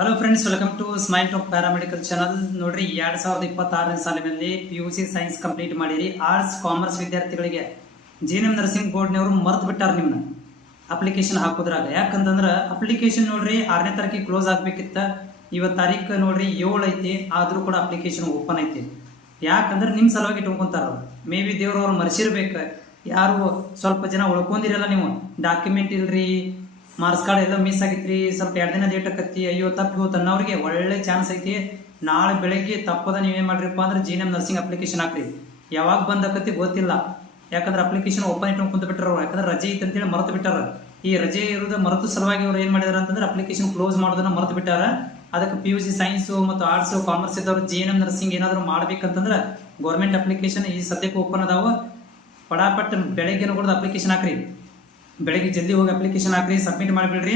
Hello friends, welcome to Smile Top paramedical channel. ನೋಡ್ರಿ, 2026ನೇ ಸಾಲಿನಲ್ಲಿ PUC ಸೈನ್ಸ್ ಕಂಪ್ಲೀಟ್ ಮಾಡಿರಿ ಆರ್ಟ್ಸ್ ಕಾಮರ್ಸ್ ವಿದ್ಯಾರ್ಥಿಗಳಿಗೆ GNM ನರ್ಸಿಂಗ್ ಬೋರ್ಡ್ನವರು ಮರ್ತು ಬಿಟ್ಟಾರ ನಿಮ್ಮನ್ನ ಅಪ್ಲಿಕೇಶನ್ ಹಾಕೋದ್ರಾಗ. ಯಾಕಂತಂದ್ರೆ ಅಪ್ಲಿಕೇಶನ್ ನೋಡ್ರಿ 6ನೇ ತಾರೀಕಿಗೆ ಕ್ಲೋಸ್ ಆಗ್ಬೇಕಿತ್ತ. ಇವತ್ತು ತಾರೀಕು ನೋಡ್ರಿ 7 ಐತಿ, ಆದ್ರೂ ಕೂಡ ಅಪ್ಲಿಕೇಶನ್ ಓಪನ್ ಐತಿ. ಯಾಕಂದ್ರೆ ನಿಮ್ಮ ಸಲುವಾಗಿ ಇಟ್ಕೊಂತಾರ. May be ದೇವ್ರವ್ರು ಮರ್ಸಿರ್ಬೇಕು. ಯಾರು ಸ್ವಲ್ಪ ಜನ ಉಳ್ಕೊಂಡಿರಲ್ಲ, ನೀವು ಡಾಕ್ಯುಮೆಂಟ್ ಇಲ್ರಿ, ಮಾರ್ಕ್ಸ್ ಕಾರ್ಡ್ ಎಲ್ಲ ಮಿಸ್ ಆಗಿತ್ರಿ, ಸ್ವಲ್ಪ 2 ದಿನ ಲೇಟ್ ಆಕತಿ, ಅಯ್ಯೋ ತಪ್ಪು ಹೋತ್ ಅನ್ನೋರಿಗೆ ಒಳ್ಳೆ ಚಾನ್ಸ್ ಐತಿ. ನಾಳೆ ಬೆಳಗ್ಗೆ ತಪ್ಪದ ನೀವೇನ್ ಮಾಡ್ರಿಪ್ಪ ಅಂದ್ರೆ GNM ನರ್ಸಿಂಗ್ ಅಪ್ಲಿಕೇಶನ್ ಹಾಕ್ರಿ. ಯಾವಾಗ ಬಂದಾಕತಿ ಗೊತ್ತಿಲ್ಲ, ಯಾಕಂದ್ರೆ ಅಪ್ಲಿಕೇಶನ್ ಓಪನ್ ಇಟ್ಕೊಂಡು ಕುಂತ ಬಿಟ್ಟಾರ. ಯಾಕಂದ್ರೆ ರಜೆ ಐತೆ ಅಂತೇಳಿ ಮರೆತು ಬಿಟ್ಟಾರ. ಈ ರಜೆ ಇರೋದು ಮರೆತು ಸಲುವಾಗಿ ಅವ್ರು ಏನ್ ಮಾಡಿದಾರ ಅಂತಂದ್ರೆ ಅಪ್ಲಿಕೇಶನ್ ಕ್ಲೋಸ್ ಮಾಡೋದನ್ನ ಮರೆತು ಬಿಟ್ಟಾರ. ಅದಕ್ಕೆ PUC ಸೈನ್ಸ್ ಮತ್ತು ಆರ್ಟ್ಸ್ ಕಾಮರ್ಸ್ ಇದ್ದವ್ರು GNM ನರ್ಸಿಂಗ್ ಏನಾದ್ರು ಮಾಡ್ಬೇಕಂತಂದ್ರೆ ಗೌರ್ಮೆಂಟ್ ಅಪ್ಲಿಕೇಶನ್ ಈ ಸದ್ಯಕ್ಕೆ ಓಪನ್ ಅದಾವ. ಪಟಾಪಟ್ ಬೆಳಗ್ಗೆ ಕೂಡ ಅಪ್ಲಿಕೇಶನ್ ಹಾಕ್ರಿ. ಬೆಳಗ್ಗೆ ಜಲ್ದಿ ಹೋಗಿ ಅಪ್ಲಿಕೇಶನ್ ಹಾಕ್ರಿ, ಸಬ್ಮಿಟ್ ಮಾಡಿಬಿಡ್ರಿ.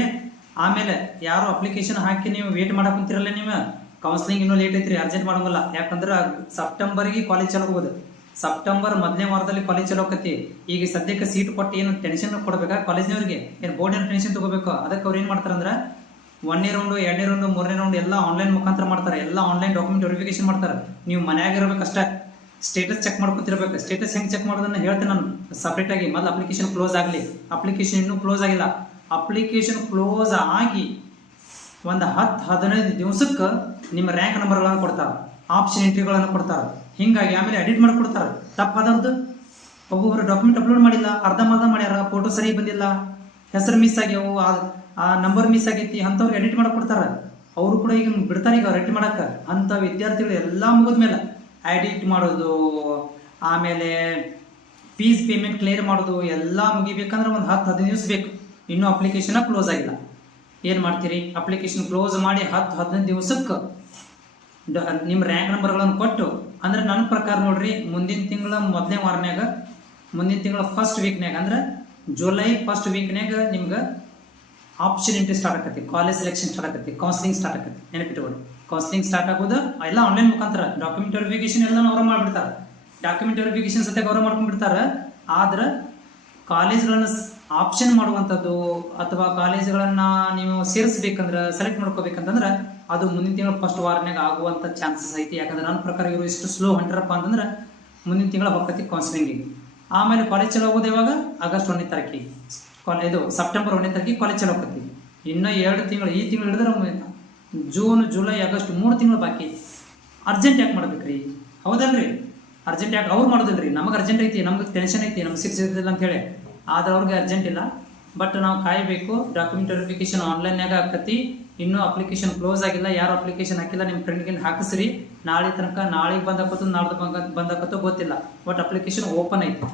ಆಮೇಲೆ ಯಾರು ಅಪ್ಲಿಕೇಶನ್ ಹಾಕಿ ನೀವು ವೇಟ್ ಮಾಡಕ್ ಕುಂತಿರಲ್ಲ, ನೀವು ಕೌನ್ಸಿಲಿಂಗ್ ಇನ್ನೂ ಲೇಟ್ ಐತ್ರಿ, ಅರ್ಜೆಂಟ್ ಮಾಡೋಂಗಿಲ್ಲ. ಯಾಕಂದ್ರೆ ಸೆಪ್ಟೆಂಬರ್ಗೆ ಕಾಲೇಜ್ ಚಲೋ ಹೋಗೋದು. ಸೆಪ್ಟೆಂಬರ್ ಮೊದಲನೇ ವಾರದಲ್ಲಿ ಕಾಲೇಜ್ ಚಲೋ ಆಕತಿ. ಈಗ ಸದ್ಯಕ್ಕೆ ಸೀಟ್ ಕೊಟ್ಟು ಏನು ಟೆನ್ಷನ್ ಕೊಡ್ಬೇಕಾ ಕಾಲೇಜ್ನವ್ರಿಗೆ, ಏನು ಬೋರ್ಡ್ ಏನು ಟೆನ್ಷನ್ ತಗೋಬೇಕು. ಅದಕ್ಕೆ ಅವ್ರು ಏನು ಮಾಡ್ತಾರಂದ್ರೆ 1ನೇ ರೌಂಡು 2ನೇ ರೌಂಡು 3ನೇ ರೌಂಡ್ ಎಲ್ಲ ಆನ್ಲೈನ್ ಮುಖಾಂತರ ಮಾಡ್ತಾರೆ. ಎಲ್ಲ ಆನ್ಲೈನ್ ಡಾಕ್ಯುಮೆಂಟ್ ವೆರಿಫಿಕೇಶನ್ ಮಾಡ್ತಾರೆ. ನೀವು ಮನ್ಯಾಗ ಇರ್ಬೇಕಷ್ಟೇ, ಸ್ಟೇಟಸ್ ಚೆಕ್ ಮಾಡ್ಕೊತಿರ್ಬೇಕು. ಸ್ಟೇಟಸ್ ಹೆಂಗೆ ಚೆಕ್ ಮಾಡೋದನ್ನ ಹೇಳ್ತೇನೆ ನಾನು ಸಪ್ರೇಟ್ ಆಗಿ. ಮೊದಲು ಅಪ್ಲಿಕೇಶನ್ ಕ್ಲೋಸ್ ಆಗಲಿ. ಅಪ್ಲಿಕೇಶನ್ ಇನ್ನೂ ಕ್ಲೋಸ್ ಆಗಿಲ್ಲ. ಅಪ್ಲಿಕೇಶನ್ ಕ್ಲೋಸ್ ಆಗಿ ಒಂದು 10-15 ದಿವಸಕ್ಕೆ ನಿಮ್ಮ ರ್ಯಾಂಕ್ ನಂಬರ್ಗಳನ್ನು ಕೊಡ್ತಾರೆ, ಆಪ್ಷನ್ ಎಂಟ್ರಿಗಳನ್ನು ಕೊಡ್ತಾರೆ. ಹಿಂಗಾಗಿ ಆಮೇಲೆ ಎಡಿಟ್ ಮಾಡಿಕೊಡ್ತಾರೆ. ತಪ್ಪಾದವ್ರದ್ದು ಒಬ್ಬೊಬ್ಬರು ಡಾಕ್ಯುಮೆಂಟ್ ಅಪ್ಲೋಡ್ ಮಾಡಿಲ್ಲ, ಅರ್ಧಂಬರ್ಧ ಮಾಡ್ಯಾರ, ಫೋಟೋ ಸರಿ ಬಂದಿಲ್ಲ, ಹೆಸರು ಮಿಸ್ ಆಗ್ಯಾವು, ಆ ನಂಬರ್ ಮಿಸ್ ಆಗೈತಿ, ಅಂಥವ್ರು ಎಡಿಟ್ ಮಾಡಿಕೊಡ್ತಾರೆ. ಅವರು ಕೂಡ ಈಗ ಬಿಡ್ತಾರೆ ಈಗ ಎಡಿಟ್ ಮಾಡಕ್ಕೆ. ಅಂಥ ವಿದ್ಯಾರ್ಥಿಗಳು ಎಲ್ಲ ಮುಗಿದ್ಮೇಲೆ ಎಡಿಟ್ ಮಾಡೋದು, ಆಮೇಲೆ ಫೀಸ್ ಪೇಮೆಂಟ್ ಕ್ಲಿಯರ್ ಮಾಡೋದು ಎಲ್ಲ ಮುಗಿಬೇಕಂದ್ರೆ ಒಂದು 10-15 ದಿವಸ ಬೇಕು. ಇನ್ನೂ ಅಪ್ಲಿಕೇಶನ್ ಕ್ಲೋಸ್ ಆಗಿಲ್ಲ. ಏನು ಮಾಡ್ತೀರಿ? ಅಪ್ಲಿಕೇಶನ್ ಕ್ಲೋಸ್ ಮಾಡಿ 10-15 ದಿವಸಕ್ಕೆ ನಿಮ್ಮ ರ್ಯಾಂಕ್ ನಂಬರ್ಗಳನ್ನು ಕೊಟ್ಟು, ಅಂದ್ರೆ ನನ್ನ ಪ್ರಕಾರ ನೋಡ್ರಿ, ಮುಂದಿನ ತಿಂಗಳ ಮೊದಲನೇ ವಾರನ್ಯಾಗ, ಮುಂದಿನ ತಿಂಗಳ ಫಸ್ಟ್ ವೀಕ್ನ್ಯಾಗ, ಅಂದ್ರೆ ಜುಲೈ ಫಸ್ಟ್ ವೀಕ್ನ್ಯಾಗ ನಿಮ್ಗೆ ಆಪ್ಷನ್ ಎಂಟ್ರಿ ಸ್ಟಾರ್ಟ್ ಆಕತಿ, ಕಾಲೇಜ್ ಸೆಲೆಕ್ಷನ್ ಸ್ಟಾರ್ಟ್ ಆಕತಿ, ಕೌನ್ಸಿಲಿಂಗ್ ಸ್ಟಾರ್ಟ್ ಆಕತಿ. ನೆನಪಿಟ್ಕೊಳ್ಳಿ, ಕೌನ್ಸಿಲಿಂಗ್ ಸ್ಟಾರ್ಟ್ ಆಗೋದು ಎಲ್ಲ ಆನ್ಲೈನ್ ಮುಖಾಂತರ. ಡಾಕ್ಯುಮೆಂಟ್ ವೆರಿಫಿಕೇಶನ್ ಎಲ್ಲ ಅವರ ಮಾಡಿಬಿಡ್ತಾರೆ. ಡಾಕ್ಯುಮೆಂಟ್ ವೆರಿಫಿಕೇಶನ್ ಸತ್ಯ ಅವರ ಮಾಡ್ಕೊಂಡ್ಬಿಡ್ತಾರೆ. ಆದ್ರೆ ಕಾಲೇಜ್ಗಳನ್ನ ಆಪ್ಷನ್ ಮಾಡುವಂಥದ್ದು ಅಥವಾ ಕಾಲೇಜ್ಗಳನ್ನ ನೀವು ಸೇರಿಸ್ಬೇಕಂದ್ರೆ, ಸೆಲೆಕ್ಟ್ ಮಾಡ್ಕೋಬೇಕಂತಂದ್ರೆ ಅದು ಮುಂದಿನ ತಿಂಗಳ ಫಸ್ಟ್ ವಾರನ್ಯಾಗ ಆಗುವಂಥ ಚಾನ್ಸಸ್ ಐತಿ. ಯಾಕಂದ್ರೆ ನನ್ನ ಪ್ರಕಾರ ಇವರು ಇಷ್ಟು ಸ್ಲೋ ಹೊಂಟಿರಪ್ಪ ಅಂತಂದ್ರೆ ಮುಂದಿನ ತಿಂಗಳ ಹೋಗ್ತೈತಿ ಕೌನ್ಸಿಲಿಂಗಿಗೆ. ಆಮೇಲೆ ಕಾಲೇಜ್ ಚಲೋ ಹೋಗೋದು ಯಾವಾಗ? ಆಗಸ್ಟ್ 1ನೇ ತಾರೀಕಿಗೆ. ಇದು ಸೆಪ್ಟೆಂಬರ್ 1ನೇ ತಾರೀಕಿಗೆ ಕಾಲೇಜ್ ಚಲೋ ಹೋಗ್ತೈತಿ. ಇನ್ನೂ 2 ತಿಂಗಳು, ಈ ತಿಂಗಳು ಹಿಡಿದ್ರೆ ಜೂನ್ ಜುಲೈ ಆಗಸ್ಟ್ 3 ತಿಂಗಳು ಬಾಕಿ. ಅರ್ಜೆಂಟ್ ಯಾಕೆ ಮಾಡ್ಬೇಕ್ರಿ? ಹೌದಲ್ರಿ? ಅರ್ಜೆಂಟ್ ಯಾಕೆ ಅವ್ರು ಮಾಡೋದಿಲ್ರಿ? ನಮಗೆ ಅರ್ಜೆಂಟ್ ಐತಿ, ನಮ್ಗೆ ಟೆನ್ಷನ್ ಐತಿ, ನಮ್ಗೆ ಸೀಟ್ ಸಿಗೋದಿಲ್ಲ ಅಂತ ಹೇಳಿ. ಆದ್ರೆ ಅವ್ರಿಗೆ ಅರ್ಜೆಂಟ್ ಇಲ್ಲ. ಬಟ್ ನಾವು ಕಾಯಬೇಕು. ಡಾಕ್ಯುಮೆಂಟ್ ವೆರಿಫಿಕೇಶನ್ ಆನ್ಲೈನ್ಯಾಗ ಆಕತಿ. ಇನ್ನೂ ಅಪ್ಲಿಕೇಶನ್ ಕ್ಲೋಸ್ ಆಗಿಲ್ಲ. ಯಾರು ಅಪ್ಲಿಕೇಶನ್ ಹಾಕಿಲ್ಲ ನಿಮ್ಮ ಫ್ರೆಂಡ್ಗೆ ಹಾಕಿಸ್ರಿ. ನಾಳೆ ತನಕ, ನಾಳೆಗೆ ಬಂದಾಕತ್ತು, ನಾಡ್ದು ಬಂದಾಕತ್ತೋ ಗೊತ್ತಿಲ್ಲ. ಬಟ್ ಅಪ್ಲಿಕೇಶನ್ ಓಪನ್ ಐತಿ.